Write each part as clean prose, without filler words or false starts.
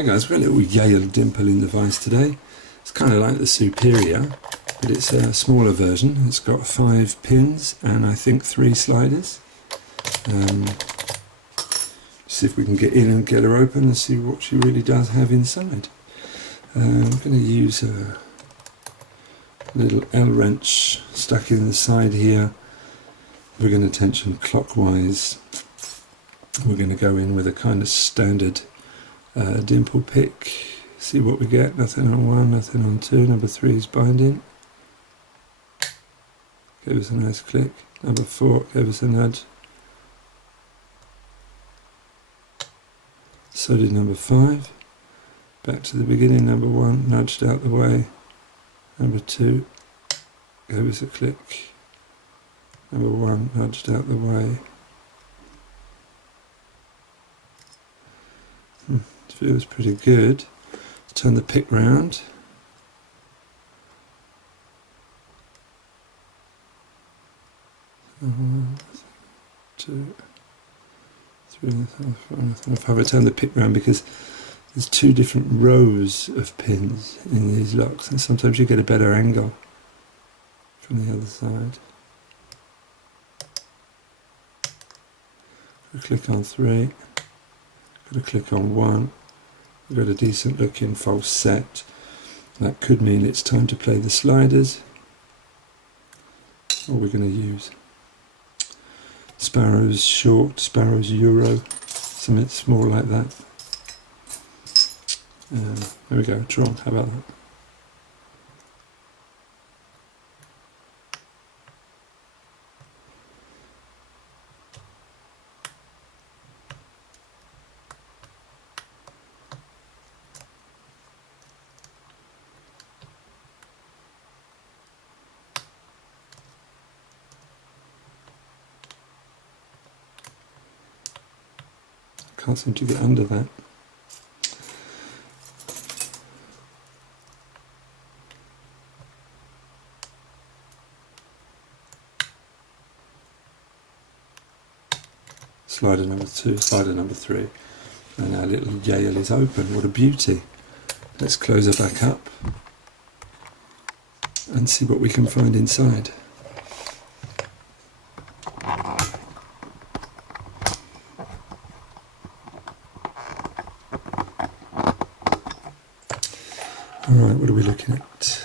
Hi guys, we've got a little Yale Dimple in the vise today. It's kind of like the Superior, but it's a smaller version. It's got 5 pins and I think 3 sliders. See if we can get in and get her open and see what she really does have inside. I'm going to use a little L wrench stuck in the side here. We're going to tension clockwise. We're going to go in with a kind of standard dimple pick, see what we get. Nothing on 1, nothing on 2. Number 3 is binding, gave us a nice click. Number 4 gave us a nudge, so did number 5. Back to the beginning, number 1 nudged out the way, number 2 gave us a click, number 1 nudged out the way. Feels pretty good. Let's turn the pick round. 1, 2, 3, 4, 5. I turn the pick round because there's 2 different rows of pins in these locks, and sometimes you get a better angle from the other side. Click on 3. Got to click on 1. We've got a decent looking false set. That could mean it's time to play the sliders. Or we're going to use Sparrow's short, Sparrow's Euro, something small like that. There we go, drawn. How about that? Can't seem to get under that. Slider number 2, slider number 3, and our little Yale is open. What a beauty. Let's close her back up and see what we can find inside. Alright, what are we looking at?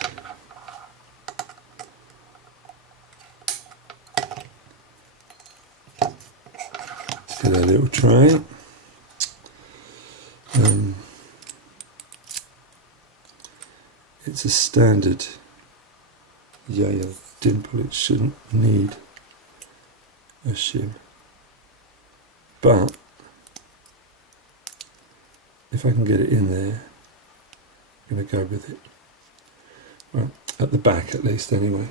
Let's give it a little try. It's a standard Yale Dimple. It shouldn't need a shim. But if I can get it in there, I'm going to go with it. Well, at the back at least anyway.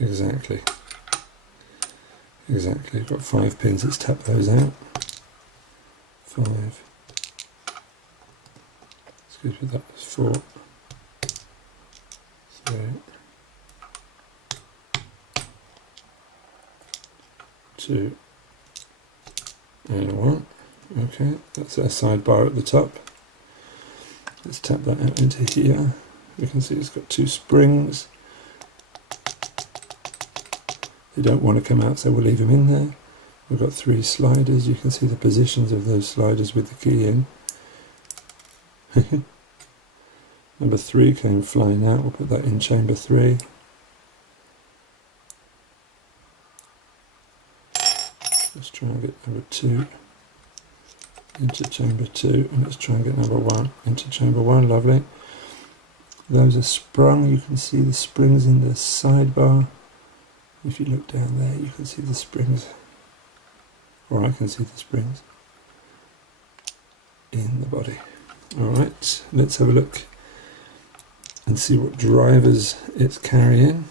Exactly. Exactly. Got 5 pins. Let's tap those out. 5. Excuse me, that was 4. 3. 2. And 1. Okay, that's our sidebar at the top. Let's tap that out into here. We can see it's got 2 springs. They don't want to come out, so we'll leave them in there. We've got 3 sliders. You can see the positions of those sliders with the key in. Number 3 came flying out. We'll put that in chamber 3. Let's try and get number 2 into chamber 2, and let's try and get number 1 into chamber 1. Lovely. Those are sprung. You can see the springs in the sidebar. If you look down there, you can see the springs, or I can see the springs in the body. Alright, let's have a look and see what drivers it's carrying.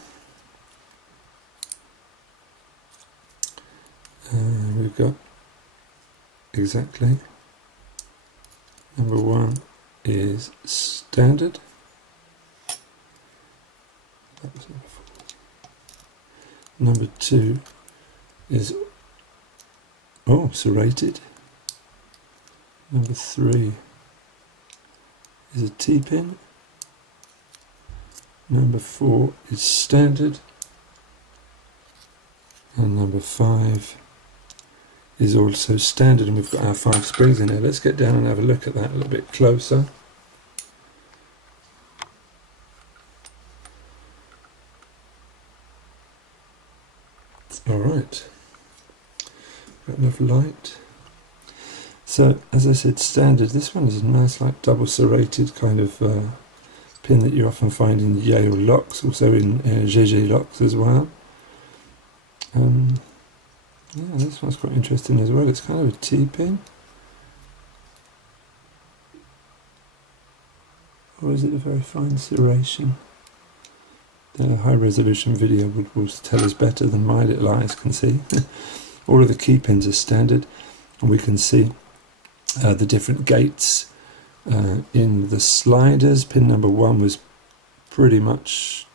We've got exactly number 1 is standard. That was number 4. Number 2 is serrated. Number 3 is a T-pin. Number 4 is standard. And number 5 is also standard, and we've got our 5 springs in there. Let's get down and have a look at that a little bit closer. Alright, got enough light. So, as I said, standard. This one is a nice, like, double serrated kind of pin that you often find in Yale locks, also in GG locks as well. Yeah, this one's quite interesting as well. It's kind of a T-pin. Or is it a very fine serration? The high resolution video will tell us better than my little eyes can see. All of the key pins are standard, and we can see the different gates in the sliders. Pin number 1 was pretty much,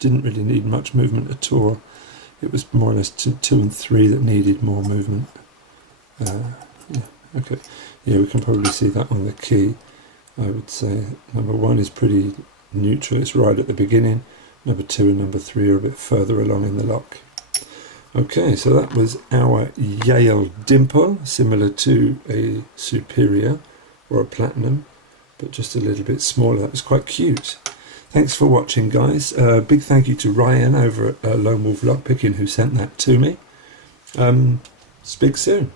didn't really need much movement at all. It was more or less 2 and 3 that needed more movement. Yeah, okay. Yeah, we can probably see that on the key. I would say number 1 is pretty neutral. It's right at the beginning. Number 2 and number 3 are a bit further along in the lock. Okay, so that was our Yale Dimple, similar to a Superior or a Platinum, but just a little bit smaller. That was quite cute. Thanks for watching, guys. Big thank you to Ryan over at LoneWolfLockpicking who sent that to me. Speak soon.